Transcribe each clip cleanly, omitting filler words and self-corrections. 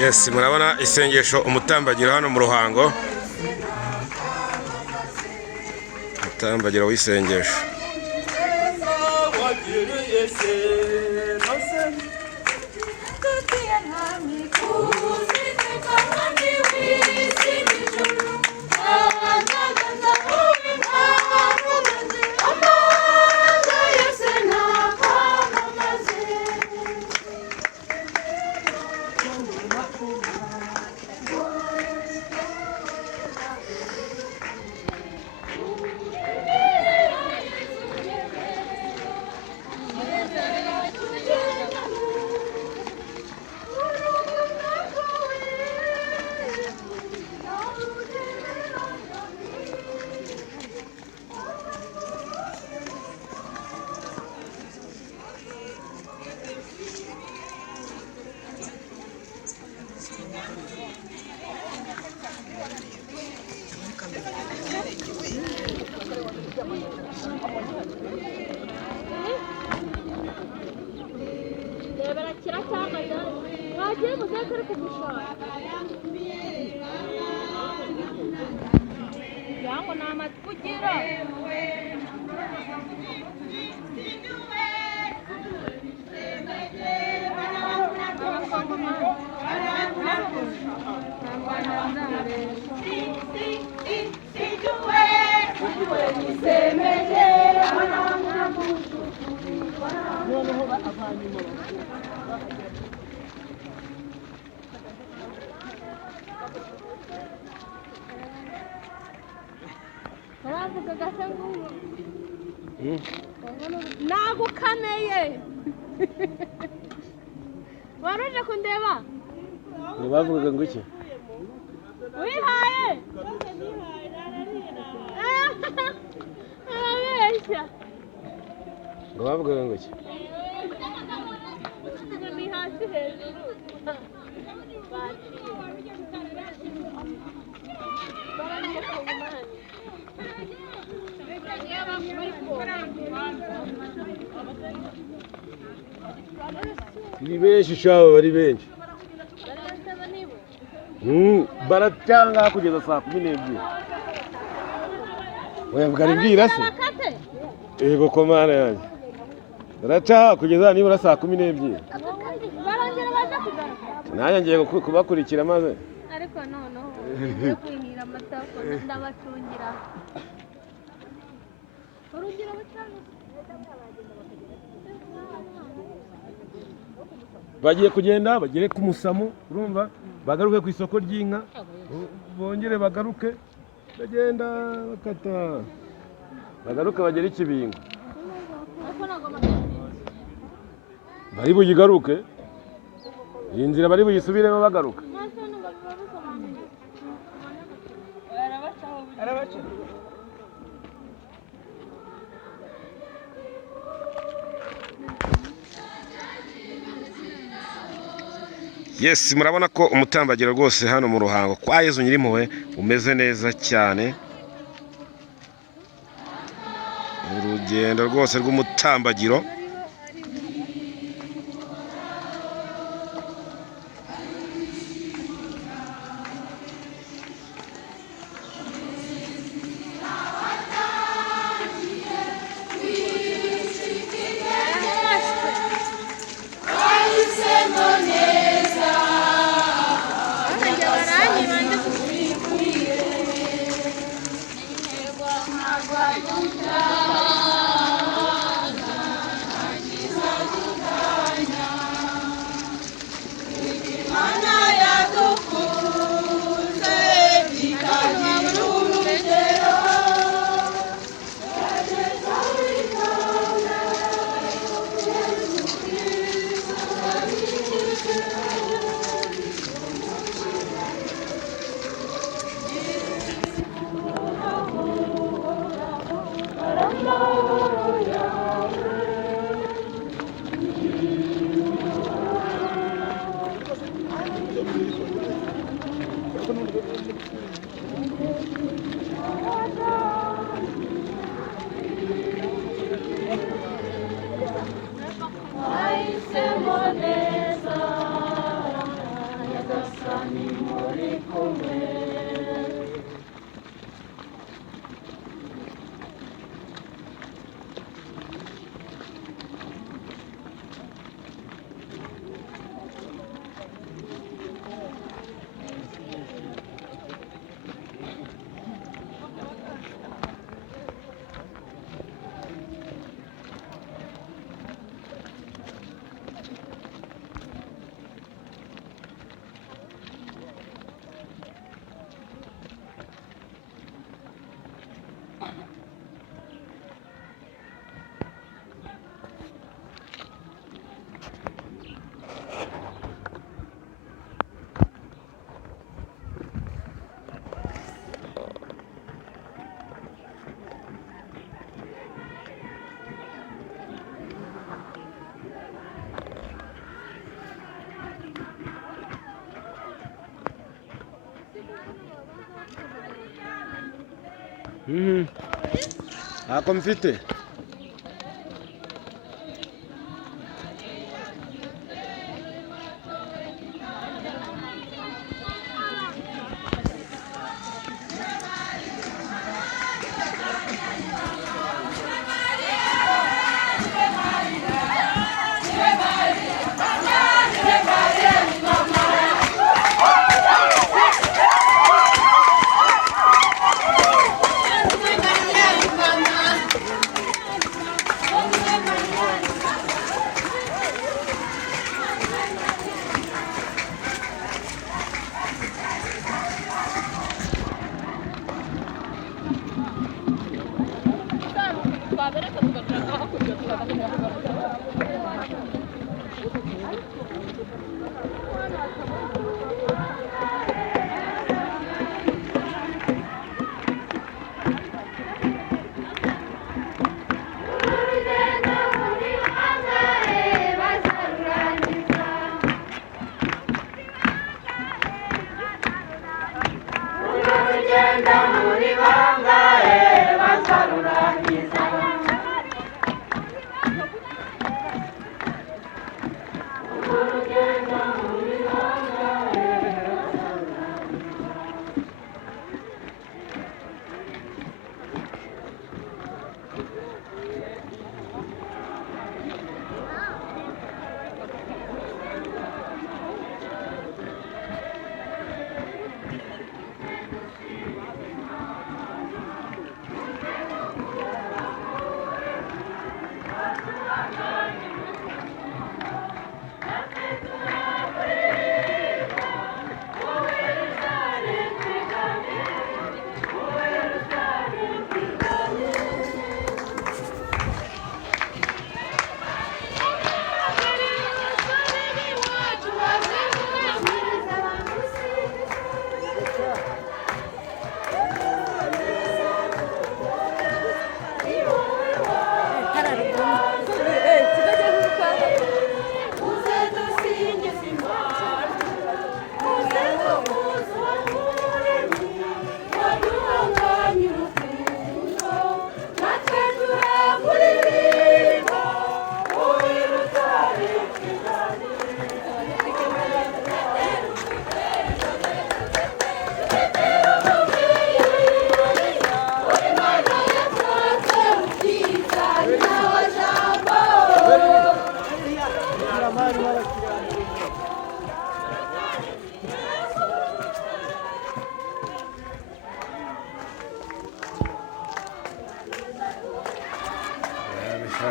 Yes, murabona isengesho umutambagiro hano mu Ruhango. Umutambagiro w'isengesho. Nagukaneye waraje kundeba bavugaga ngo iki wihaye arabeshya ngo bavugaga ngo iki ni hasi hejuru ni benshi shabo bari benshi baracyanga kugeza saa 12 oya bwaribwira se yego komana yanjye baracha kugeza nibura saa 12 barongera baje kugaruka nanjye ngiye kubakurikira maze ariko no kwihira amata ndabacungira urugero bacana bagiye kugenda bagere ku Musamo urumva bagaruke ku isoko ry'inka bongere bagaruke bagenda bakata bagaruke bagere Ikibingo bari buyigaruke iyi nzira bari buyisubiremo bagaruka Yes, murabona ko umutambagiro rwose hano mu Ruhango kwa Yezu Nyirimpuhwe umeze neza cyane. Urugendo rwose rw'umutambagiro. ntako mfite.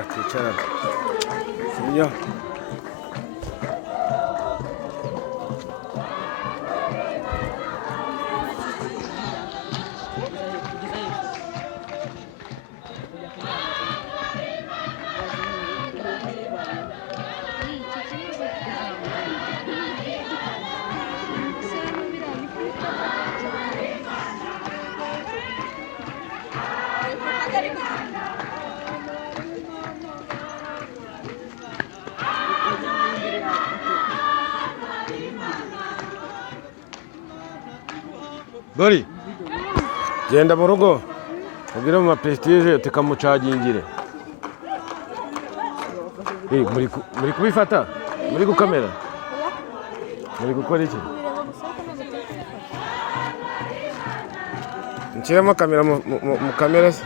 Kwicara. Sibyo. Bori, genda mu rugo ubwire mu Prestige tukamucagingire. Muri kubifata? Muri gukamera? Muri gukora iki? Nshyiramo kamera mu kamera se?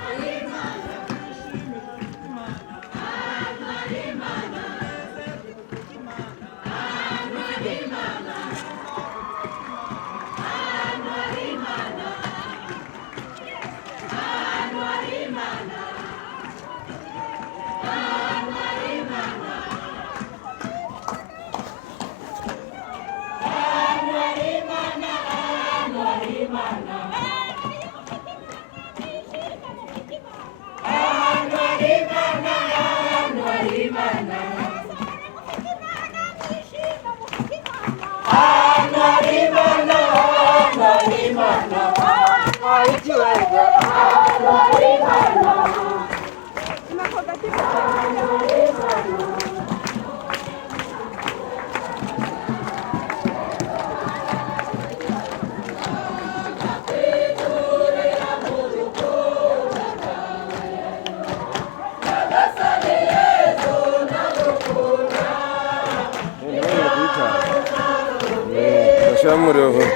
shyira umuriro vuba.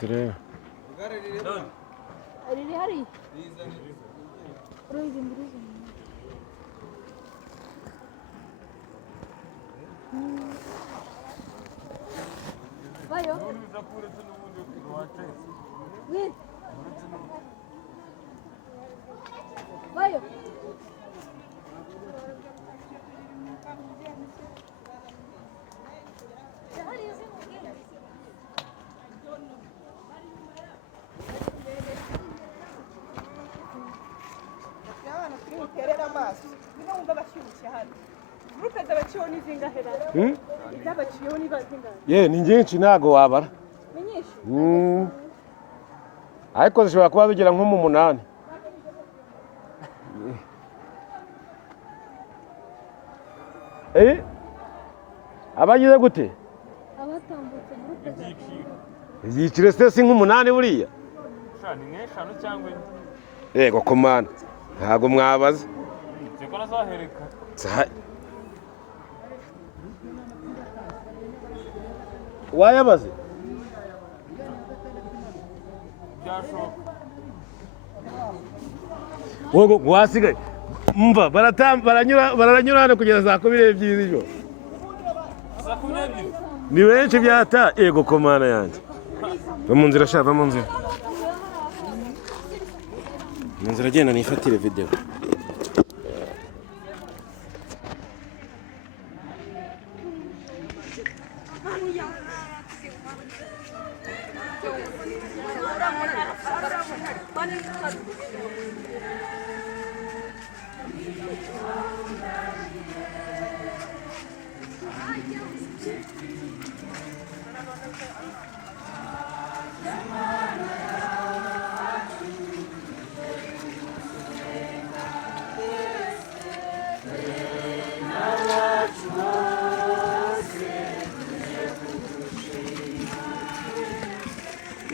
Turebe. Riri hari. Ruizi. Vayo. Wait. Vayo. Ye ni nyinshi ntago wabara. Ariko zishobora kuba bigera nko mu 8. Abagize gute? Abatambutse groupe Ibyiciro se nk'8 buriya. Shani nk'eshanu cyangwa Yego komana. Ntago mwabaza. Ziko nazahereka. Wayabaze? Byashoboka. Wogo wasigaye. Mva baranyura hano kugeza saa 12 z'ijoro. Saa 12. Ni benshi byata yego komana yanjye. Va mu nzira shava mu nzira. Mu nzira genda nifatire video.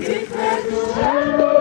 It's